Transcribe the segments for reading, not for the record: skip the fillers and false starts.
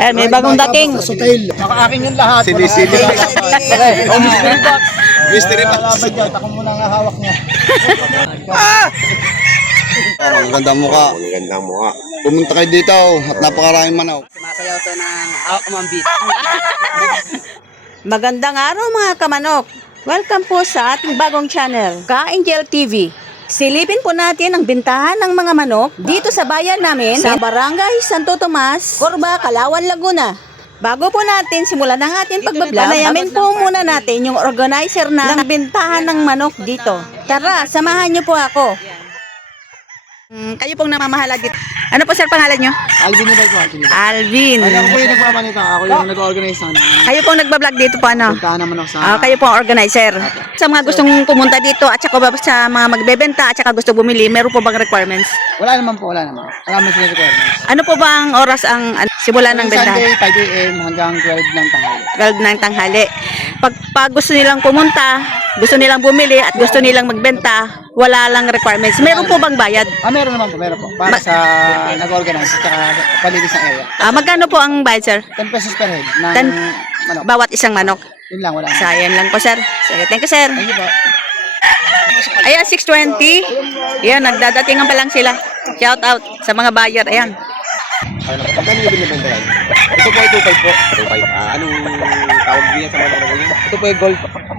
May bagong dating. Naka-akin yung lahat. Sinisili. Mystery box. Mystery box. Laban dyan. Ako muna ang hawak niya. Ang gandang mukha. Ang gandang mukha. Pumunta kayo dito at napakaraming manok. Sumasayaw to ng hawak mo ang beat. Magandang araw mga kamanok. Welcome po sa ating bagong channel, Ka-Angel TV. Silipin po natin ang bintahan ng mga manok dito sa bayan namin sa Barangay Santo Tomas, Corba, Calauan, Laguna. Bago po natin simulan ang ating pagbablog, panayamin po muna natin yung organizer ng bintahan ng manok dito. Tara, samahan niyo po ako. Kayo pong namamahala dito. Ano po sir pangalan nyo? Alvin na ba ito? Alvin. Ako po yung nagpapanito. Ako yung nag-organize na. Kayo pong nagbablog dito po ano? Puntahan naman ako sa... Kayo po ang organizer. Sa mga gustong pumunta dito at saka sa mga magbebenta at saka gusto bumili, meron po bang requirements? Wala naman po, wala naman. Wala naman sila requirements. Ano po ba ang oras ang simula ng bentahan? Sunday, 5 a.m. hanggang 12 ng tanghali. 12 ng tanghali. Pag gusto nilang pumunta, gusto nilang bumili at gusto nilang magbenta, wala lang requirements. Meron po bang bayad? Meron naman po, meron po. Para sa nag-organize at saka palinis ng area. Magkano po ang bayad sir? 10 pesos per head ng 10 manok. bawat isang manok. Yun lang, wala naman. Sayang lang po sir. Sige, thank you sir. Thank you po. Ayan, 620. Ayan, nagdadatingan pa lang sila. Shout out sa mga buyer. Ayan. Pagkano yung binibenta yan? Ito po ay 2.5 po. 2.5. Anong tawag niya sa mga manok? Ito po yung gold.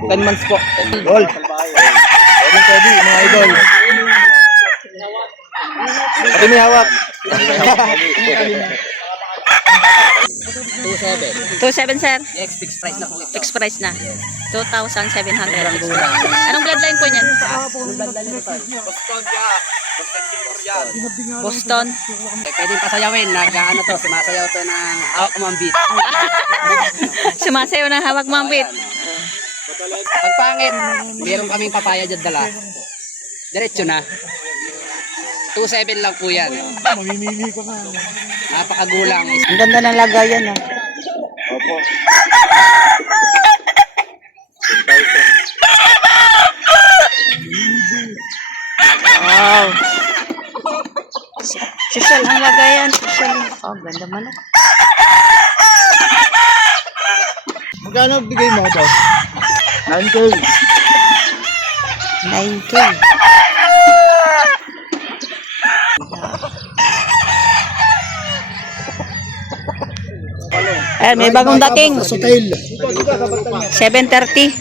10 months po. Gold. Pwede, mga idol. Pati may hawak. 2.7 sir. Yes, fixed price na po ito. Fixed price na. 2,700. Anong bloodline po niyan? Boston. Pwede pasayawin. Nag-ano to, sumasayaw to ng hawak mo ang beat. Sumasayaw ng hawak mambit. Pag pangit, meron kaming papaya dyan dala. Diretso na. 2.7 lang po yan. Mamimili ko na. Napakagulang. Ang ganda ng lagayan ah. Wow. Social ang lagayan. Social. Oh, ganda manok. Magkano bigay mo ito? 9K. 9K. May bagong dating. Sa hotel. 7:30.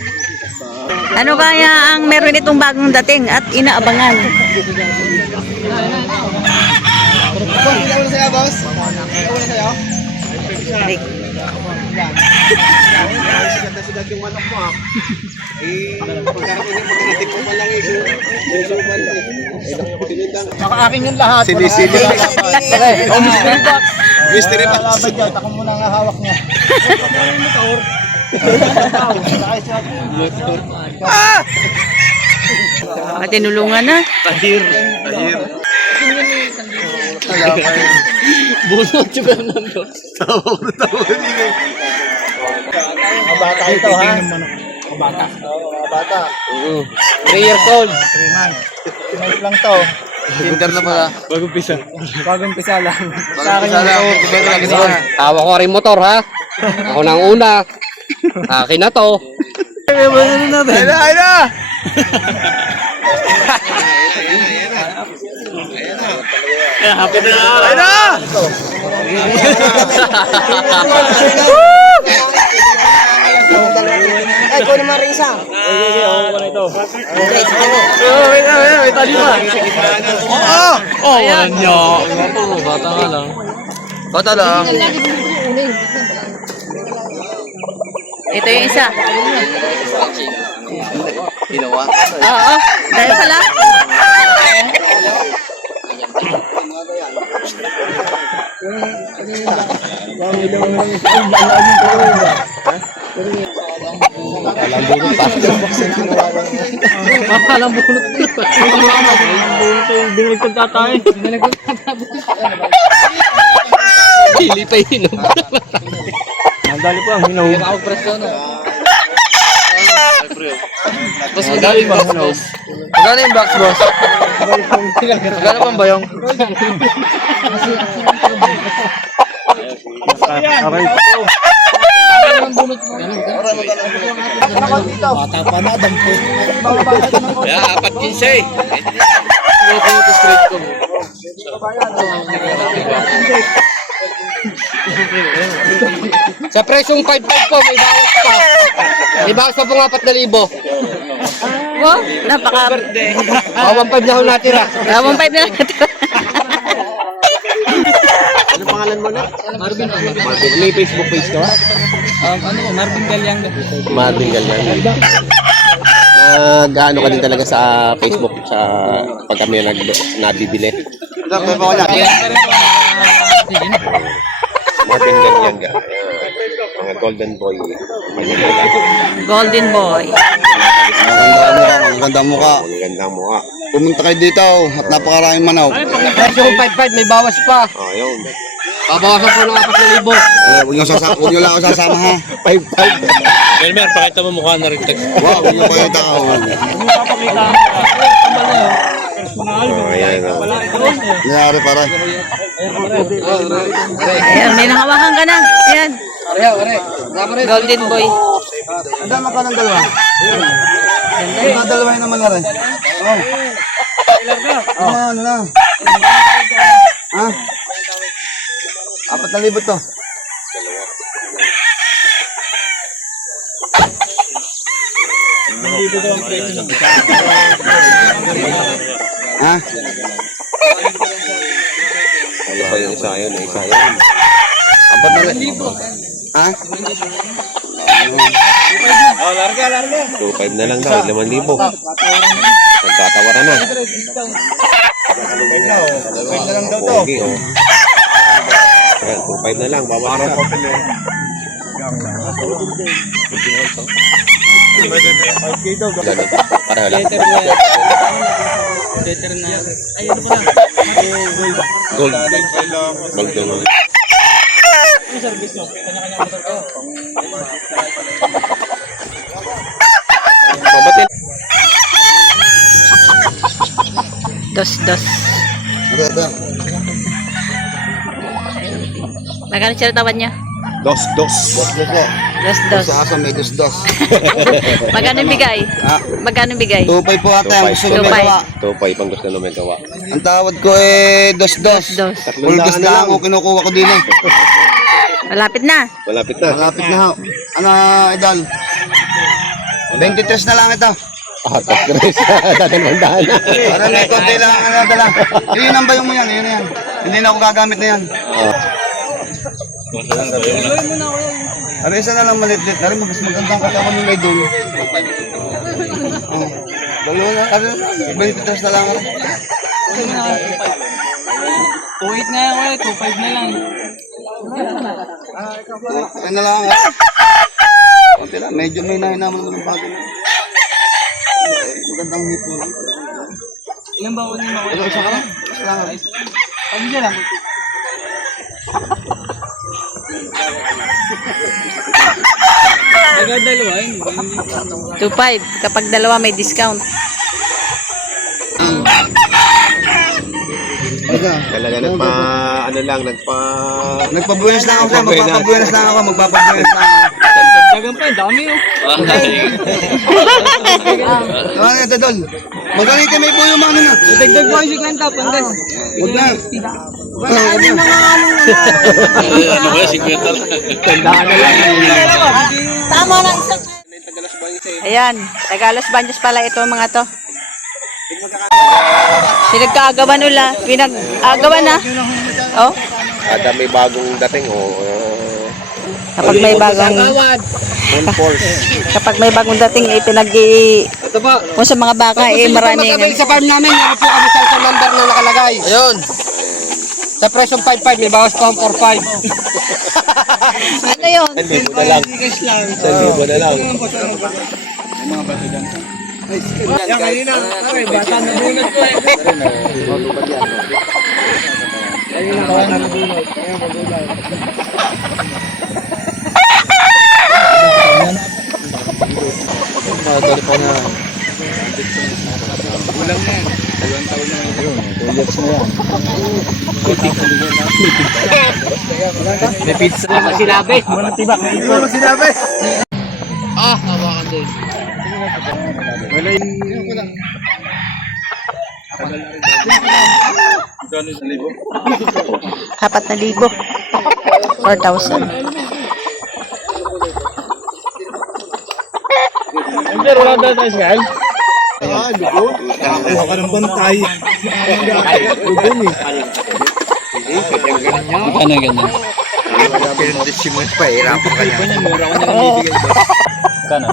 Ano kaya ang meron itong bagong dating at inaabangan? Ilan na sa'yo, boss? Ilan na sa'yo? Sigat yung manok mo ha. Pagkarating mo pa lang Naka-akin yung lahat. Sinisili. Mystery box. Mystery box. Laban dyan. Ako muna ang hawak niya. Tinulungan na. Tahir. Bunot si Fernando. Mga bata ito ha. Mga bata. Mga bata. 3 years old. 3 months. 3 months lang to. Tinder na pala. Bagong pisa lang. Sa akin yung Hawak ko rin motor ha. Ako nang una. Akin na to. Ayun na! Happy na! Ayun na! Ay, kunin mo rin isa. Okay, ako ko na ito. May tali pa. Oo! Wala niya. Bata lang. Ito yung isa. Ginawa. Oo. Dahil pala. Alam bunot. Binagtag tatay. Hili pa yun. Ang dali po ang hinaw. Ako preso no. Boss, magkano yung box, boss? Magkano yung box, boss? Magkano pang bayong? Aray. Bata pa na, dampo. Kaya, 4.15. Sa presyong 5.5 po, may bawas pa. May bawas pa pong 4,000. Wow, napaka... 1.5 na ho natira. 1.5 na lang ito. Ano pangalan mo na? Marvin. May Facebook page ka ba? Marvin Galyanga. Marvin Galyanga. Gaano ka din talaga sa Facebook sa pag kami nabibili? Marvin Galyanga. Mga golden boy. Golden boy. Magandang mukha. Magandang mukha. Pumunta kayo dito at napakaraming manok. Presyong 5.5, may bawas pa. Oh, yun. Babawasan po ng 4,000. Huwag nyo lang ako sasama ha. 5-5. Elmer, pakita mo mukha na rin. Wow, huwag nyo pakita ako. Ayan. Nangyari pare. Ayan, may nakawakan ka na. Ayan, golden boy. Ang dama ka ng dalawa. Ang dalawa naman na rin. Ano na? Ha? 4,000 to. Ha? Ano pa yung isa yun? Isa yun. Apat na rin. Ha? 2.5 na lang daw. 5,000. Nagkatawaran na. 2,500 na lang daw to. Pogi, oh. Ayan, 2.5 na lang. Bawas na. Ganun. Pareho lang. Gold. Gold naman. Mabatin. Dos. Ito. Magkano siya tawan niya? Dos. Dos. Sa asa may dos. Magkano bigay? Magkano bigay? 2,500 po ate. Ang gusto nyo 2,500. magawa. 2.5 ang gusto namin gawa. Ang tawad ko dos. Dos. Full gas na lang ako kinukuha ko din eh. Malapit na. Malapit na. Malapit na ho. Ano, idol? 23 na lang ito. Ah, top dress. Dadalawang-daan na. Para may konti lang ang nadala. Yun ang bayong mo yan, yun na yan. Hindi na ako gagamit na yan. Ano isa na lang malit-lit. Ano mas magandang katawan ng idol. Dalawa na, 23 na lang. 2.8 na yan, 2.5 na lang. Ano na lang. Konti lang, medyo may naman ng bago. Magandang nito. Ilan ba ulit mo? Ito isa ka lang. Isa lang. Pag dyan lang. Agad dalawa yun. 2.5. Kapag dalawa may discount. Talaga Nagpabuenas lang ako sir, magpapabuenas lang ako, magpapabuenas lang ako. Dagan pa, dami oh. Ano ito dol? Magaling may buyo mga ano na. Dagdag mo yung 50, panggas. Huwag na. Ano ba, 50 lang. Tama na isang. Ayan, Tagalos Baños pala ito mga to. Pinagkaagawan nila, pinag-agawan na. Oh, Kada may bagong dating, kapag may bagong full force. kapag may bagong dating Ito po. kung sa mga baka maraming Magkabili sa farm namin, meron po kami cellphone number na nakalagay. Ayun. Sa presyong 5.5, may bawas pa ang 4.5. ano yun? 1,000 na lang. 1,000 na lang. Yan kanina, bata na bunod ko eh. Kanina bata na bunod. Kulang na yan. 2 taon na yun. 2 years na yan. pizza naman sinabi. Hindi mo sinabi. Ah, hawakan din. Wala yung... Gano'n sa libo? 4,000. 4,000. Hindi, wala na tayo sa hal. Ah, lugo. Kuha ka ng bantay. Lugo eh. Magkano yung ganyan? Pinagdesimus pa, hirapan ka niya. Mura ko na lang bibigay ba? Magkano?